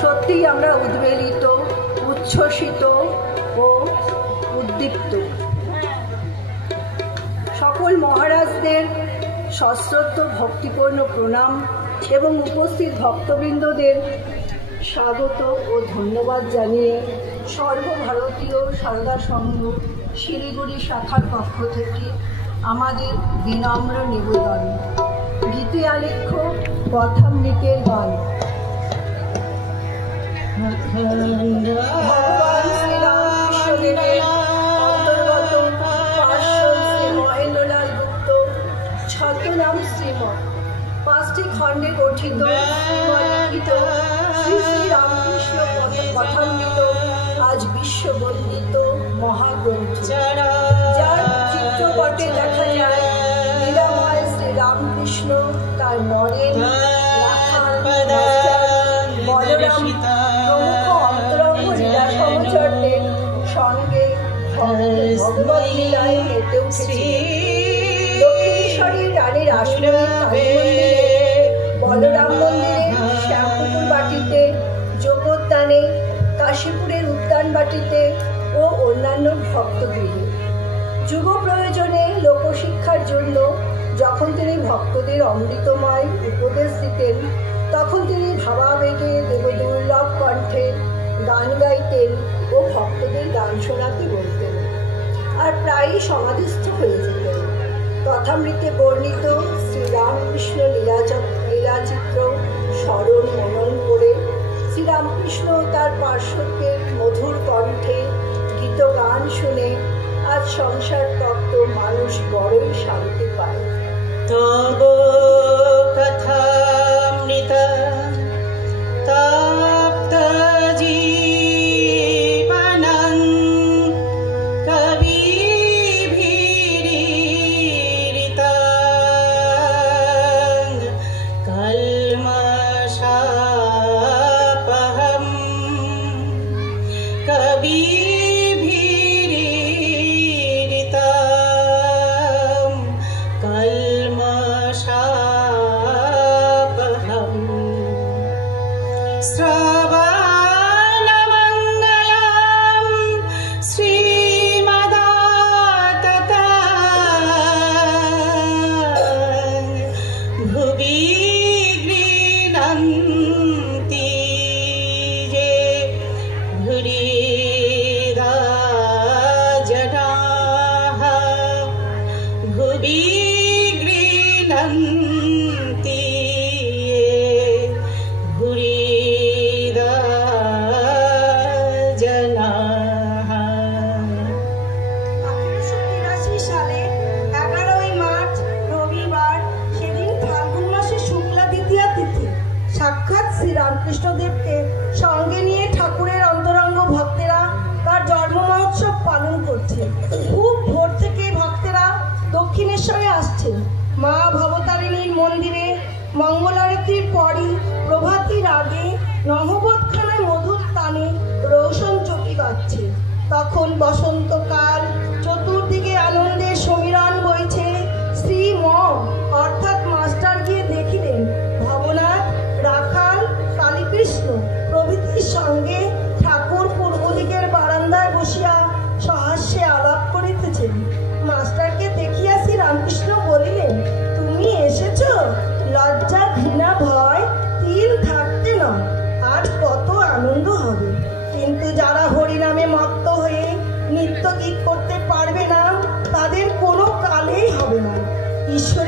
সত্যিই আমরা উদ্বেলিত, উচ্ছ্বসিত ও উদ্দীপ্ত। সকল মহারাজদের সশ্রদ্ধ ভক্তিপূর্ণ প্রণাম এবং উপস্থিত ভক্তবৃন্দদের স্বাগত ও ধন্যবাদ জানিয়ে সর্বভারতীয় সারদা সংঘ শিলিগুড়ি শাখার পক্ষ থেকে আমাদের বিনম্র নিবেদন। গীতে আলেখ্য কথামৃতের গান। ভগবান শ্রীরামকৃষ্ণদেবের অন্তর্গত পার্শ্বদ শ্রী মহেন্দ্রলাল গুপ্ত ছদ্মনাম শ্রীমৎ 5টি খণ্ডে গঠিত শ্রীমলিখিত শ্রী শ্রী রামকৃষ্ণ কথামৃত আজ বিশ্ববন্দিত মহাগ্রন্থ, যার চিত্রপটে দেখা যায় লীলাময় শ্রী রামকৃষ্ণ, তার নরেন, রাখাল, বলরাম প্রমুখ অন্তরঙ্গ লীলা সহচরদের সঙ্গে ভগবত লীলায় মেতে উঠেছে। দক্ষিণেশ্বরের রানীর আশ্রমের কালী মন্দিরে, বলরাম মন্দিরে, শ্যামপুকুর বাটিতে, যোগোদ্যানে, কাশীপুরের উদ্যান বাটিতে ও অন্যান্য ভক্তগৃহে যুগ প্রয়োজনে লোকশিক্ষার জন্য যখন তিনি ভক্তদের অমৃতময় উপদেশ দিতেন, তখন তিনি ভাবাবেগে দেবদুর্লভ কণ্ঠে গান গাইতেন ও ভক্তদের গান শোনাতে বলতেন, আর প্রায়ই সমাধিস্থ হয়ে যেতেন। কথামৃতে বর্ণিত শ্রীরামকৃষ্ণ লীলাচিত্র স্মরণ মনন করে শ্রীরামকৃষ্ণ তার পার্শ্বদের মধুর কণ্ঠে গীতগান শুনে আজ সংসার তপ্ত মানুষ বড়ই শান্তি পায়। তব কথামৃত তপ্ত জীবনং কবিভিরিরিতং কল্মষাপহম কবিভিরিরিতং কল্মষাপহম শ্রবণমঙ্গলম শ্রীমদাততং ভুবি গৃহন্তি যে ভুরিদা জনাঃ ভুবি গৃহন্তি ভুরিদা জনাঃ। 1883 সালে 11ই মার্চ রবিবার, সেদিন ফাল্গুন মাসের শুক্লা দ্বিতীয়া তিথি, সাক্ষাৎ শ্রী রামকৃষ্ণদেবকে সঙ্গে নিয়ে ঠাকুরের অন্তরঙ্গ ভক্তেরা তার জন্ম মহোৎসব পালন করছে। খুব ভোর থেকে ভক্তেরা দক্ষিণেশ্বরে আসছেন। মা ভবতারিণীর মন্দিরে মঙ্গল আরতির পরই প্রভাতির আগে নহবতখানায় মধুর তানে রৌশন চকি বাজছে। তখন বসন্তকাল, চতুর্দিকে আনন্দের সমীরণ বইছে। শ্রী ম অর্থাৎ মাস্টার গিয়ে দেখিলেন ভবনাথ, রাখাল, কালীকৃষ্ণ প্রভৃতির সঙ্গে ঠাকুর পূর্ব দিকের বারান্দায় বসিয়া সহাস্যে আলাপ করিতেছেন। মাস্টারকে দেখিয়া শ্রী রামকৃষ্ণ বলিলেন, তুমি এসেছ? লজ্জা, ঘৃণা, ভয় তিল থাকতে নয়, আজ কত আনন্দ হবে। কিন্তু যারা হরিনামে মত্ত হয়ে নৃত্য গীত করতে পারবে না, তাদের কোনো কালেই হবে না। ঈশ্বর